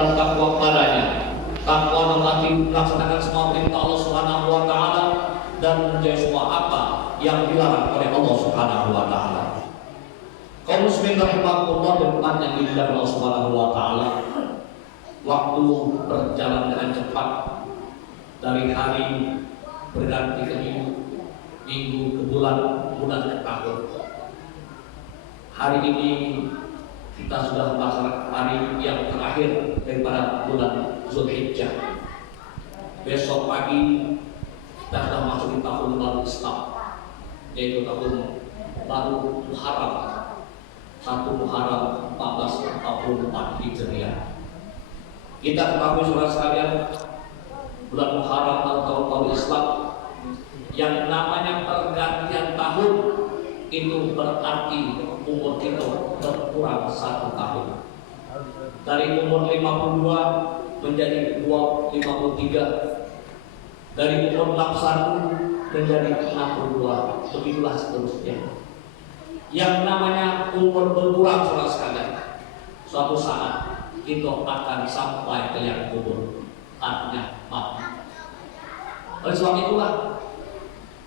dan takwa padanya. Takwa melaksanakan semua perintah Allah Subhanahu wa taala dan menjauhi semua apa yang dilarang oleh Allah Subhanahu wa taala. Kaum muslimin rahimakumullah dan umat yang dimuliakan Allah Subhanahu wa taala, waktu berjalan dengan cepat, dari hari berganti ke minggu, minggu ke bulan, bulan ke tahun. Hari ini kita sudah melaksanakan hari yang terakhir daripada bulan Zulhijjah. Besok pagi kita sudah masuk di tahun baru Islam, yaitu tahun baru Muharram, 1 Muharram 1444 Hijriah. Kita ketahui saudara sekalian, bulan Muharram atau tahun baru Islam yang namanya pergantian tahun itu berarti umur kita berkurang 1 tahun. Dari umur 52 menjadi 53, dari umur 61 menjadi 62, begitulah seterusnya. Yang namanya umur berkurang saudara sekalian, suatu saat kita akan sampai ke yang kubur, artinya mati. Oleh sebab itulah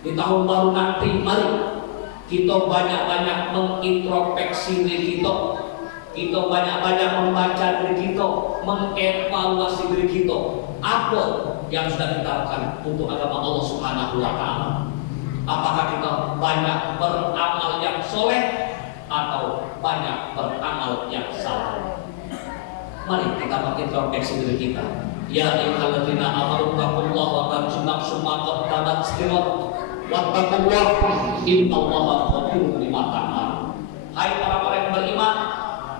di tahun baru nanti mari kita banyak-banyak mengintrospeksi diri kita, kita banyak-banyak membaca diri kita, mengevaluasi diri kita, apa yang sudah kita lakukan untuk agama Allah Subhanahu wa taala. Apakah kita banyak beramal yang soleh atau banyak beramal yang salah? Mari kita mengintrospeksi diri kita. Ya ayyuhalladzina amanu taqullaha wa tanzur nafsum ma qaddamat lighad wattaqullaha innallaha khabirun bima ta'malun. Hai para-para yang beriman,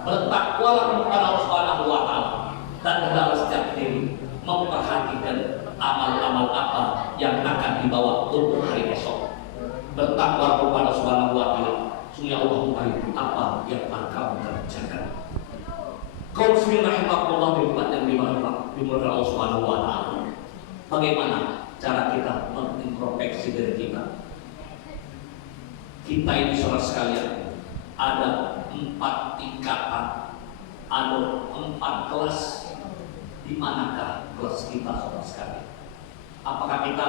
bertakwalah kepada Allah Subhanahu wa taala dan hendaklah setiap diri memperhatikan amal-amal apa yang akan dibawa untuk hari esok. Bertakwa kepada Allah Subhanahu wa taala, sungguh Allah mengetahui apa yang akan kamu kerjakan. Kaum muslimin rahimakumullah yang dimulakan Allah Subhanahu wa taala. Bagaimana cara kita mengintrospeksi diri kita? Kita ini saudara sekalian ada 4 tingkatan, ada 4 kelas. Di manakah kelas kita saudara sekalian? Apakah kita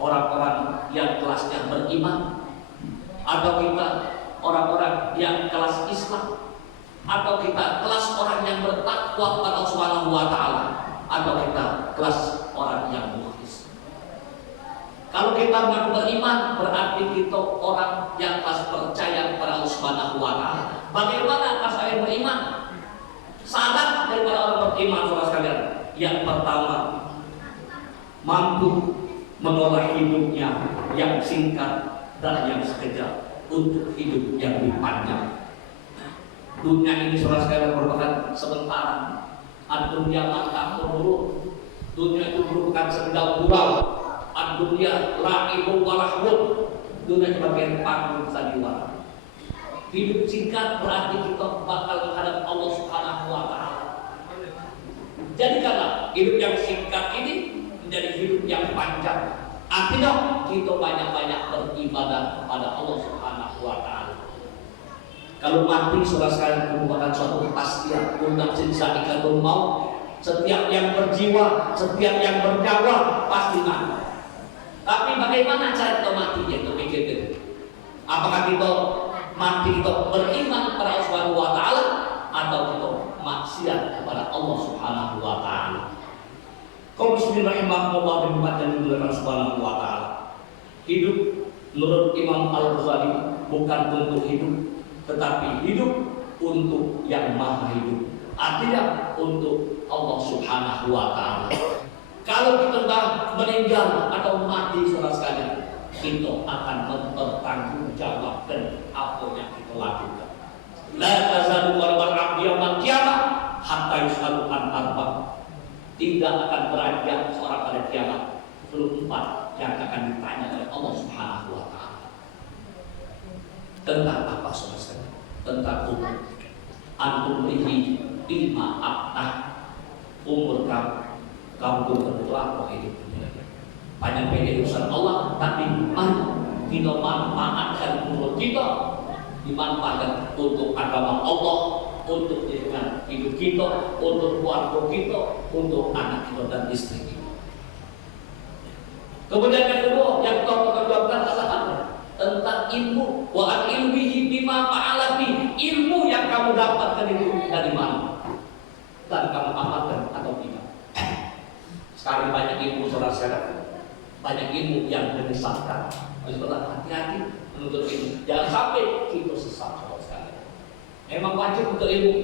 orang-orang yang kelasnya beriman, atau kita orang-orang yang kelas Islam, atau kita kelas orang yang bertakwa kepada Allah Subhanahu wa taala, atau kita kelas orang yang mukhlis? Kalau kita mengaku beriman, berarti kita orang yang kelas percaya kepada Allah Subhanahu wa taala. Bagaimana kelas orang yang beriman? Syarat daripada orang beriman saudara sekalian, yang pertama, mampu mengolah hidupnya yang singkat dan yang sekejap untuk hidup yang lebih panjang. Dunia ini saudara sekalian merupakan sementara. Ad-dunya mata murur. Dunia itu merupakan sendal gurau. Ad-dunya la'ibun wa lahwun. Dunia sebagai panggung sandiwara. Hidup singkat berarti kita bakal menghadap Allah Subhanahu wa taala. Jadikanlah hidup yang singkat ini menjadi hidup yang panjang. Artinya kita banyak-banyak beribadah kepada Allah Subhanahu wa taala. Kalau mati saudara sekalian merupakan suatu kepastian, kullu nafsin za'iqatul maut. Setiap yang berjiwa, setiap yang bernyawa pasti mati. Tapi bagaimana cara kita mati? Itu pikirkan. Apakah kita mati kita beriman kepada Allah Subhanahu wa taala atau kita maksiat kepada Allah Subhanahu wa taala? Kaum muslimin rahimahumullah dan umat yang dimuliakan Subhanahu wa taala. Hidup menurut Imam Al-Ghazali bukan untuk hidup, tetapi hidup untuk yang maha hidup. Artinya untuk Allah Subhanahu wa taala. Kalau kita meninggal atau mati saudara sekalian, kita akan mempertanggungjawabkan apa yang kita lakukan. La tazalu qalbal 'abdi yaumil qiyamah hatta yus'alu an arba'. Tidak akan beranjak seorang pada kiamat sebelum 4 yang akan ditanya oleh Allah Subhanahu wa taala. Tentang apa saudara? Tentang umur. Antum lihi bima abtah. Umur kamu berbuat apa hidupnya? Banyak pede urusan Allah, tapi mari kita manfaatkan umur kita dimanfaatkan untuk agama Allah, untuk lingkungan hidup kita, untuk keluarga kita, untuk anak kita dan istri kita. Kemudian yang kedua yang kita perjuangkan adalah tentang ilmu. Wa an ilmihi bima fa'ala bi. Ilmu yang kamu dapatkan itu dari mana? Dan kamu amalkan atau tidak? Sekarang banyak ilmu saudara-saudara, banyak ilmu yang menyesatkan. Oleh sebab hati-hati menuntut ilmu. Jangan sampai kita sesat saudara-saudara. Memang wajib untuk ilmu.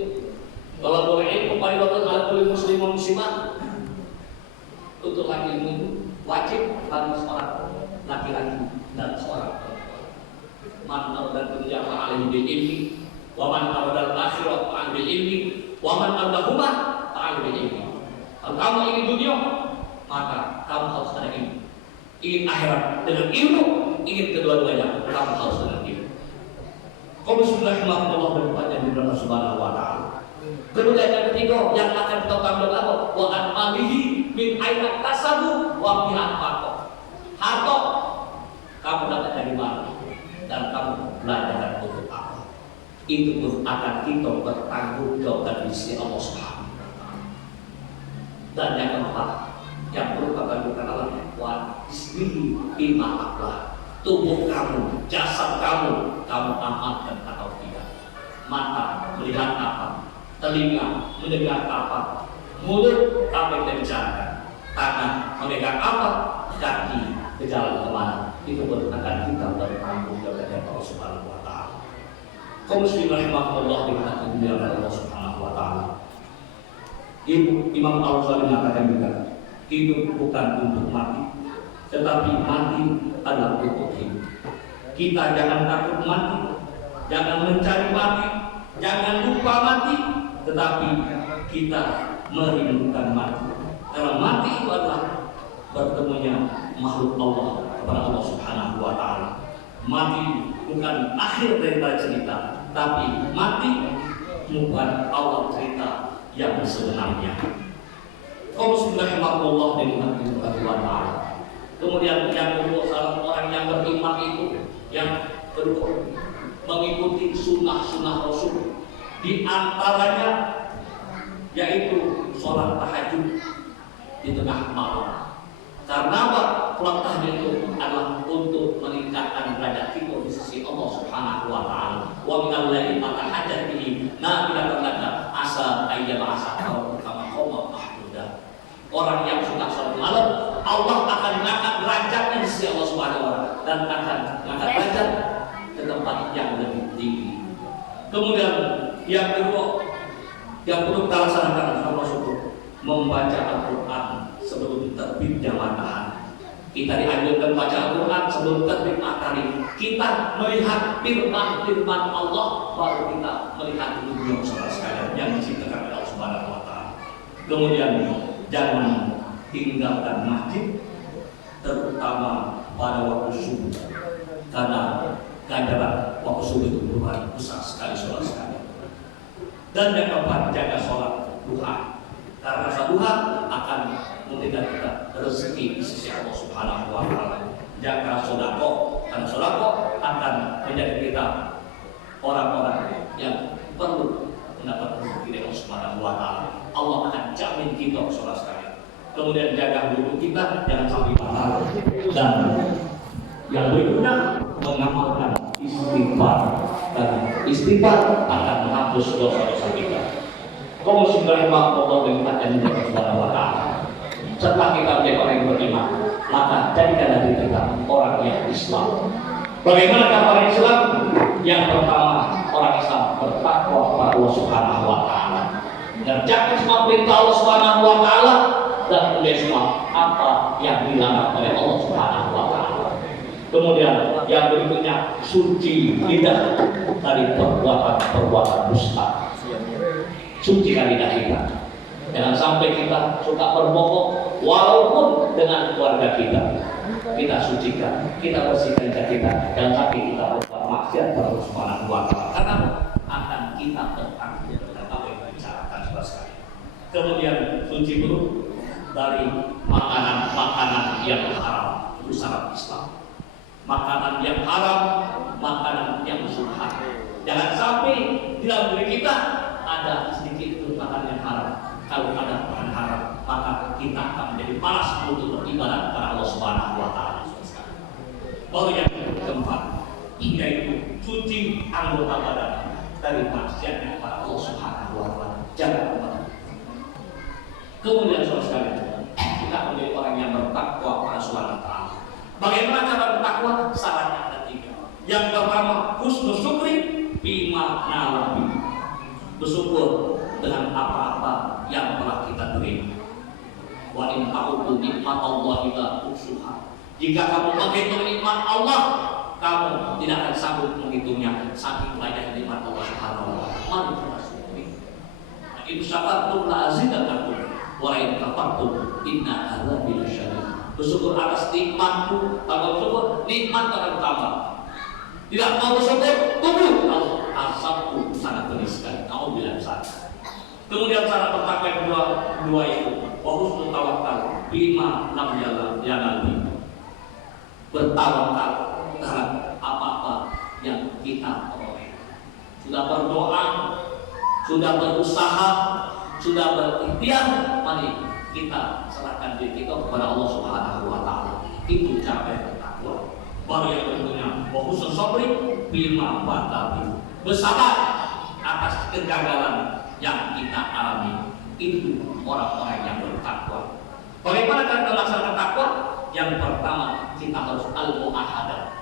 Kalau boleh ilmu paling bagus ala kulli muslimin muslimat. Untuk laki ilmu itu wajib bagi seorang laki-laki dan seorang perempuan. Man arada dunya fa'alaihi bil ilmi, wa man arada al-akhirah fa'alaihi bil ilmi, wa man ardahuma fa'alaihi bil ilmi. Kalau kamu ingin dunia, maka kamu harus ada ilmu. Ingin akhirat dengan ilmu, ingin kedua-duanya, kamu harus dengan ilmu. Bismillahirrahmanirrahim berbaca di dalam Subhanahu wa ta'ala. Kemudian yang ketiga yang akan kita tampilkan apa? Wa an malihi min aina tasabu wa min anfaqo. Harta kamu dapat dari mana dan kamu belajar untuk apa? Itu pun akan kita bertanggung jawab di sisi Allah Subhanahu wa ta'ala. Dan yang keempat yang perlu kita lakukan adalah wa isbihi bima aqla. Tubuh kamu, jasad kamu amalkan atau tidak? Mata melihat apa? Telinga mendengar apa? Mulut apa yang dibicarakan? Tangan memegang apa? Kaki berjalan kemana? Itu pun akan kita bertanggung jawab dari Allah Subhanahu wa ta'ala. Kaum muslimin rahimahullah dimuliakan Allah Subhanahu wa ta'ala. Imam Al-Ghazali mengatakan juga, hidup bukan untuk mati, tetapi mati adalah untuk hidup. Kita jangan takut mati, jangan mencari mati, jangan lupa mati, tetapi kita merindukan mati. Karena mati itu adalah bertemunya makhluk Allah kepada Allah Subhanahu wa ta'ala. Mati bukan akhir dari cerita, tapi mati bukan awal cerita yang sebenarnya. Bismillahirrahmanirrahim dengan Allah. Kemudian yang kedua, salah orang yang beriman itu yang kedua mengikuti sunnah-sunnah Rasul, di antaranya yaitu sholat tahajud di tengah malam. Karena apa? Sholat tahajud itu adalah untuk meningkatkan derajat kita di sisi Allah Subhanahu wa ta'ala. Wa minal laili fatahajjat bihi nafilatan laka asa ayyama asa kama qama mahmuda. Orang yang suka sholat malam, Allah akan mengangkat derajatnya di sisi Allah Subhanahu wa ta'ala dan akan mengangkat derajat ke tempat yang lebih tinggi. Kemudian yang kedua yang perlu kita laksanakan sama syukur, membaca Al-Quran sebelum terbitnya matahari. Kita dianjurkan baca Al-Quran sebelum terbit matahari. Kita melihat firman Allah, baru kita melihat dunia sekalian yang diciptakan oleh Allah Subhanahu wa ta'ala. Kemudian jangan tinggalkan masjid, terutama pada waktu subuh, karena ganjaran waktu subuh itu luar besar sekali sholat sekali. Dan yang keempat, jaga sholat duha, karena sholat duha akan memberikan kita rezeki di sisi Allah Subhanahu wa ta'ala. Jaga sodako, karena sodako akan menjadi kita orang-orang yang perlu mendapat rezeki dari Allah Subhanahu wa ta'ala. Allah akan jamin kita sholat sekali. Kemudian jaga wudhu kita, jangan sampai batal. Dan yang berikutnya mengamalkan istighfar, dan istighfar akan menghapus dosa-dosa kita. Kaum muslimin Allah dengan Allah Subhanahu wa ta'ala. Setelah kita menjadi orang yang beriman, maka jadikanlah diri kita orang yang Islam. Bagaimana orang Islam? Yang pertama, orang Islam bertakwa kepada Allah Subhanahu wa ta'ala, mengerjakan semua perintah Allah Subhanahu wa ta'ala, dan menjauhi semua apa yang dilarang oleh Allah Subhanahu wa ta'ala. Kemudian yang berikutnya, suci lidah dari perbuatan dusta. Sucikan lidah kita. Jangan sampai kita suka berbohong, walaupun dengan keluarga kita. Kita sucikan, kita bersihkan lidah kita. Jangan sampai kita berbuat maksiat kepada Allah Subhanahu wa ta'ala. Karena akan kita tertanggung dengan apa yang dibicarakan saudara sekalian. Kemudian suci perut dari makanan yang haram, itu syarat Islam. Makanan yang haram, makanan yang subhan. Jangan sampai di dalam diri kita ada sedikit merupakan yang haram. Kalau ada makanan haram, maka kita akan menjadi malas untuk beribadah kepada Allah Subhanahu wa taala. Baru yang keempat, yaitu cuci anggota badan dari maksiatnya kepada Allah Subhanahu wa taala. Jangan lupa. Kemudian saudara sekalian, kita menjadi orang yang bertakwa kepada Subhanahu wa taala. Bagaimana cara bertakwa? Syaratnya ada 3. Yang pertama, husnul syukri bima nalabi. Bersyukur dengan apa-apa yang telah kita terima. Wa in ta'uddu nikmatallahi la tuhsuha. Jika kamu menghitung nikmat Allah, kamu tidak akan sanggup menghitungnya. Saking banyak nikmat Allah Subhanahu wa taala. Mari kita syukuri. Itu syafatul lazidakum wa in kafartum inna adzabi lasyadid. Bersyukur atas nikmatku, kalau bersyukur nikmat akan bertambah. Tidak mau bersyukur, tunggu. Azabku sangat pedih sekali. Kau bilang sana. Kemudian cara bertakwa yang kedua itu wa husnul tawakkal bima lam yalal. Bertawakal terhadap apa-apa yang kita peroleh. Sudah berdoa, sudah berusaha, sudah berikhtiar, mari kita serahkan diri kita kepada Allah Subhanahu wa taala. Itu cara bertakwa. Baru yang kedua, wa husnul sabri bima fatabi. Bersabar atas kegagalan yang kita alami. Itu orang-orang yang bertakwa. Bagaimana cara melaksanakan takwa? Yang pertama, kita harus al-mu'ahadah.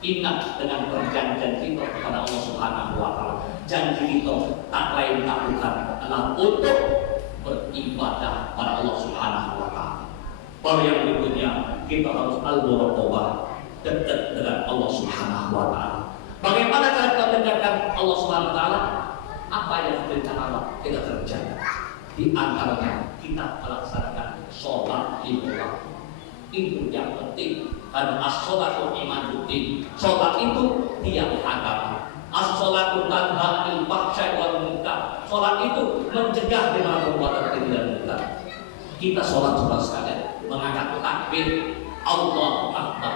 Ingat dengan perjanjian kita kepada Allah Subhanahu wa taala. Janji kita tak lain tak bukan adalah untuk beribadah pada Allah Subhanahu wa taala. Baru yang berikutnya, kita harus al-muraqabah, dekat dengan Allah Subhanahu wa taala. Bagaimana cara kita mendekatkan Allah Subhanahu wa taala? Apa yang diperintahkan Allah kita kerjakan. Di antaranya kita melaksanakan sholat lima waktu. Itu yang penting. Karena as-sholatu imaduddin. Sholat itu tiang agama. As-sholatu tanha 'anil fahsya'i wal munkar. Sholat itu mencegah dari perbuatan keji dan munkar. Kita sholat sekalian mengangkat takbir Allahu Akbar.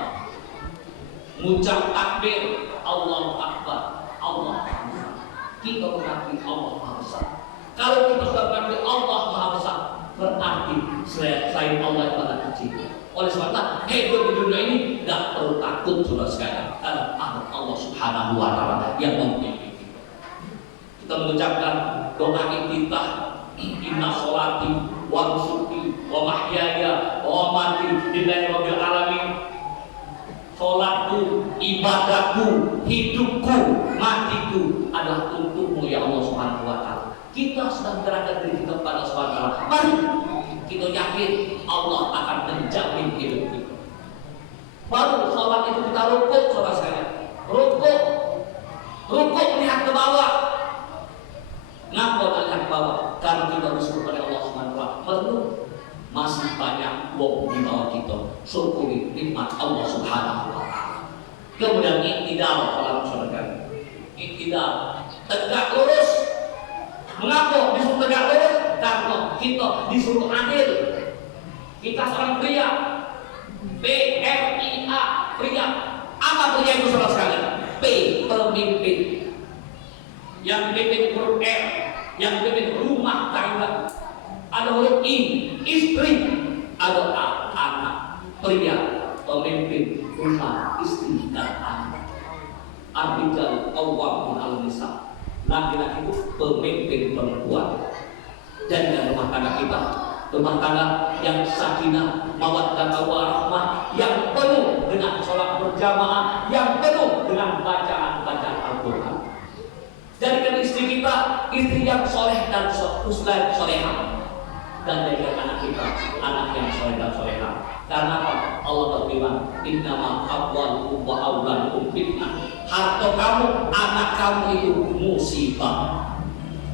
Mengucap takbir Allahu Akbar. Allah Akbar. Kita mengakui Allah Maha Besar. Kalau kita sudah mengakui Allah Maha Besar, berarti selain Allah itu ada kecil. Oleh sebab itu, hidup di dunia ini tidak perlu takut saudara sekalian. Karena Allah Subhanahu wa taala yang membimbing kita. Kita mengucapkan doa iftitah, inna sholati wa nusuki wa mahyaya wa mamati lillahi rabbil alamin. Sholatku, ibadahku, hidupku, matiku adalah untukmu ya Allah Subhanahu wa taala. Kita sedang menyerahkan diri kita kepada Allah Subhanahu wa taala. Mari kita yakin Allah akan menjamin hidup kita. Baru sholat itu kita rukuk saudara sekalian. Rukuk melihat ke bawah. Ngapa melihat ke bawah? Karena kita disuruh oleh Allah Subhanahu wa taala merenung. Masih banyak wong di bawah kita. Syukuri nikmat Allah Subhanahu wa taala. Kemudian iktidal kalau saudara. Iktidal tegak lurus. Mengapa disuruh tegak lurus? Karena kita disuruh adil. Kita seorang pria. P-R-I-A, pria. Apa pria itu saudara sekalian? P, pemimpin. Yang pimpin huruf R, yang pimpin rumah tangga. Ada huruf I, istri. Ada A, anak. Pria, pemimpin rumah, istri dan anak. Ar-rijal qawwamun 'alan nisa. Laki-laki itu pemimpin perempuan. Dan dalam rumah tangga kita, rumah tangga yang sakinah, mawaddah warahmah, yang penuh dengan sholat berjamaah, yang penuh dengan bacaan-bacaan Al-Quran. Jadikan istri kita istri yang soleh dan solehah. Dan jadikan anak kita anak yang soleh dan solehah. Karena apa? Allah berfirman, innama amwalukum wa auladukum fitnah. Harta kamu, anak kamu itu musibah.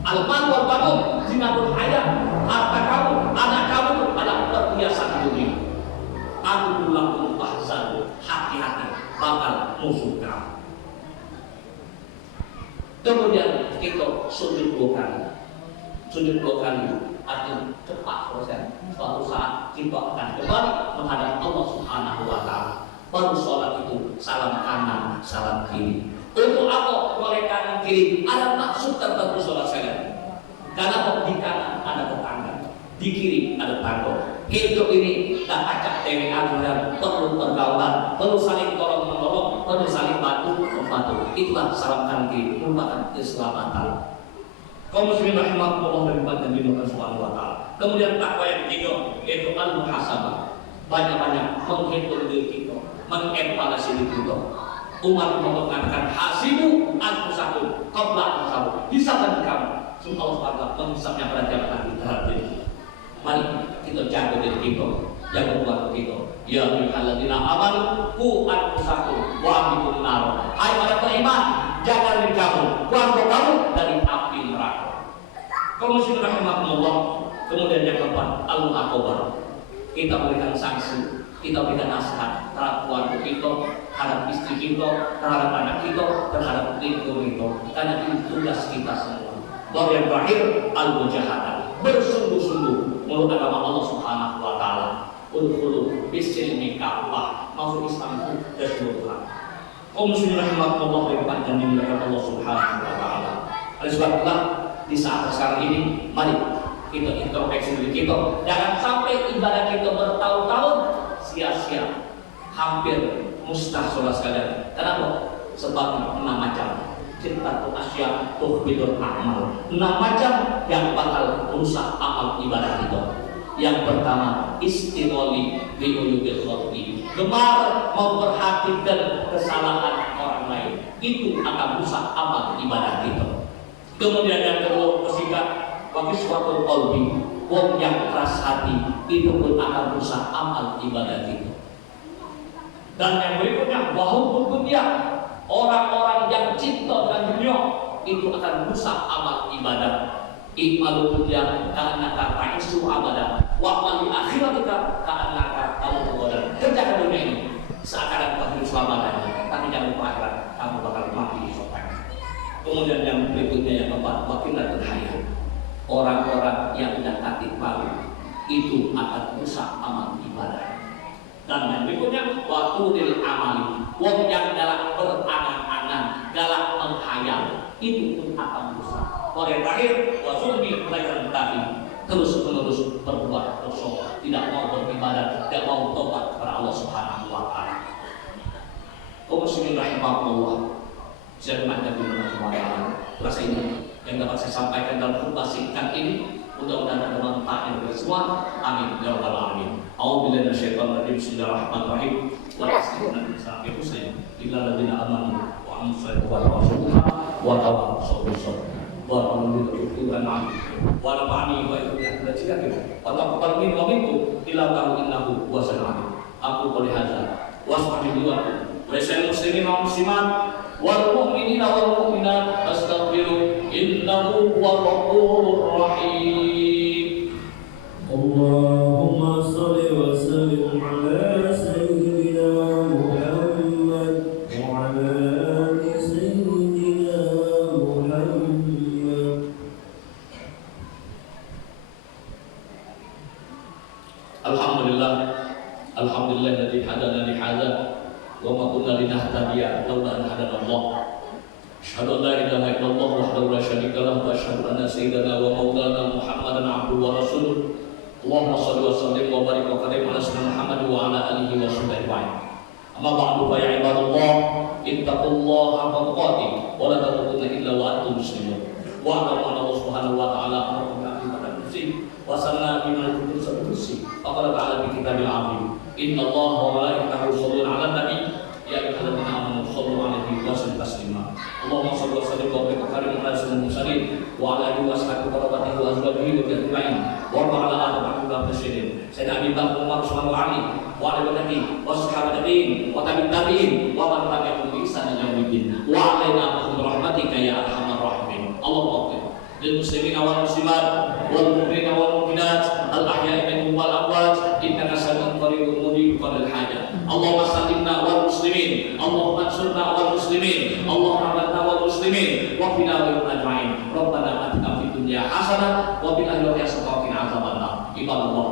Al-mal wal banun zinatul hayat. Harta kamu, anak kamu itu adalah perhiasan dunia. Aku lakum tahzanu, hati-hati bakal musuh kamu. Kemudian kita sujud 2 kali. Sujud 2 kali artinya cepat proses. Suatu saat kita akan kembali menghadap Allah Subhanahu wa taala. Baru sholat itu salam kanan, salam kiri. Untuk apa? Oleh kanan kiri ada maksud tertentu sholat sekalian. di kiri ada tangga. Hidup ini tak acak dewi aturan, perlu pergaulan, perlu saling tolong menolong, perlu saling bantu membantu. Itulah salam kaki merupakan keselamatan. Kaum muslimin rahimahullah dan dimuliakan subhanahu wa ta'ala. Kemudian takwa yang ketiga yaitu al-muhasabah. Banyak-banyak menghitung diri kita, mengevaluasi diri kita. Umar mengatakan hasibu anfusakum qabla anfusakum. Hisabkan kamu. Sungguh Allah Taala menghisabnya pada jalan nanti terhadap diri kita. Mari kita jaga diri kita, jaga keluarga kita. Ya ayyuhalladzina amanu qu anfusakum wa ahlikum nar. Hai para beriman, jaga diri kamu, keluarga kamu dari api neraka. Kaum muslimin rahimahumullah. Kemudian yang keempat, al-mu'aqabah. Kita berikan sanksi, kita berikan nasihat terhadap keluarga kita, terhadap istri kita, terhadap anak kita, terhadap lingkungan kita. Karena itu tugas kita semua. Lalu yang terakhir, al-mujahadah. Bersungguh-sungguh menurut agama Allah Subhanahu wa taala. Udkhulu bis-silmi kafah. Masuk Islam itu keseluruhan. Kaum muslimin rahimahumullah dan dimuliakan Allah Subhanahu wa taala. Oleh sebab itulah di saat sekarang ini mari kita introspeksi diri kita. Jangan sampai ibadah kita bertahun-tahun sia-sia, hampir mustah saudara sekalian. Kenapa? Sebab 6 macam cinta asya tuhbidul amal. 6 macam yang bakal merusak amal ibadah kita. Yang pertama, istiroli biuyubil khoti. Gemar memperhatikan kesalahan orang lain. Itu akan merusak amal ibadah kita. Kemudian yang kedua, bersikap bagi suatu qalbi, wong yang keras hati, itu pun akan merusak amal ibadah kita. Dan yang berikutnya, wahum dunia, orang-orang yang cinta dengan dunia, itu akan merusak amal ibadah. Iqmalu dunia ka'annaka ta'isu abadan, wa amal akhiratika ka'annaka tamutu ghadan. Kerjakan dunia ini seakan-akan kau hidup selamanya, tapi jangan lupa akhirat kamu bakal mati esok pagi. Kemudian yang berikutnya yang keempat, wakilatul hayat. Orang-orang yang tidak takut malu itu akan merusak amal ibadah. Dan yang berikutnya, watudil amali. Wong yang galak berangan-angan, galak menghayal, itu pun akan merusak. Yang terakhir, wazulmi mereka tadi terus-menerus berbuat dosa, tidak mau beribadah, tidak mau tobat kepada Allah Subhanahu wa taala. Kaum muslimin rahimahullah. Jangan ada guna semua rasa ini yang dapat saya sampaikan dalam khutbah singkat ini. Mudah-mudahan ada manfaatnya bagi semua. Amin ya rabbal alamin. A'udzubillahi minasyaitonir rajim. Bismillahirrahmanirrahim. Wa astagfirullahaladzim sampai Husain. Illa ladzina amanu wa amilus solihati wa tawassaw bis sabr. Wa alhamdulillahi wa nafa'ani wa iyyaka nasta'in. Wa taqabbal minni wa minkum innahu huwas samiul alim. Aku qouli hadza wa astaghfirullah wa lisal muslimin wa muslimat wal mu'minina wal mu'minat astaghfiru innahu huwal ghafurur rahim. Allahumma shalli wa sallim ala sayyidina Muhammad wa ala ali sayyidina Muhammad. Alhamdulillah alladzi hadana li hadza wa ma kunna linahtadiya laula an hadana Allah. Asyhadu an la ilaha illallah wahdahu la syarika lahu wa asyhadu anna sayyidana wa maulana Muhammadan abduhu wa rasuluh. Allahumma shalli wa sallim wa barik wa karim ala sayyidina Muhammad wa ala alihi wa sahbihi ajma'in. Amma ba'du fa ya ibadallah ittaqullaha haqqa tuqatih wa la tamutunna illa wa antum muslimun. Wa anna Allah subhanahu wa ta'ala amarakum bil kursi wa sanna bima kursi. Faqala ta'ala bi kitabil azim. Inna Allah wa malaikatahu yusholluna 'alan nabi ya ayyuhalladzina amanu shallu 'alaihi wa sallimu taslima. Allahumma shalli wa sallim wa barik wa karim ala sayyidina mursalin wa ala alihi wa sahbihi wa rabbihi wa azwajihi wa tabi'in wa ala alihi wa sahbihi Sayyidina Abi Bakar Umar Usman wa Ali wa ala alihi wa sahbihi wa tabi'in wa man tabi'ahum bi ihsan ila yaumil wa alaina bi rahmatika ya arhamar rahimin. Allahumma lil muslimin wal muslimat wal mu'minina wal mu'minat al ahya'i minhum wal amwat innaka sami'un qaribun mujibul hajat. Allahumma sallimna wal muslimin, Allahumma ansurna wal muslimin, Allahumma rahmatna wal muslimin wa qina bil ajma'in. Rabbana atina fid dunya hasanah wa fil akhirati hasanah wa qina adzabannar. Ibadallah,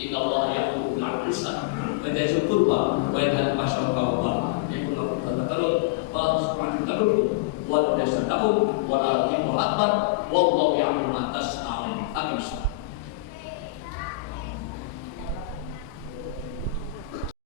innallaha ya'muru bil 'adli wa ihsani qurba wa yanha 'anil fahsya'i wal munkar wa yaqulu wa tasma'u wa la tasdaqu wa la yu'minu akbar wallahu ya'lamu ma tasna'un. Amin.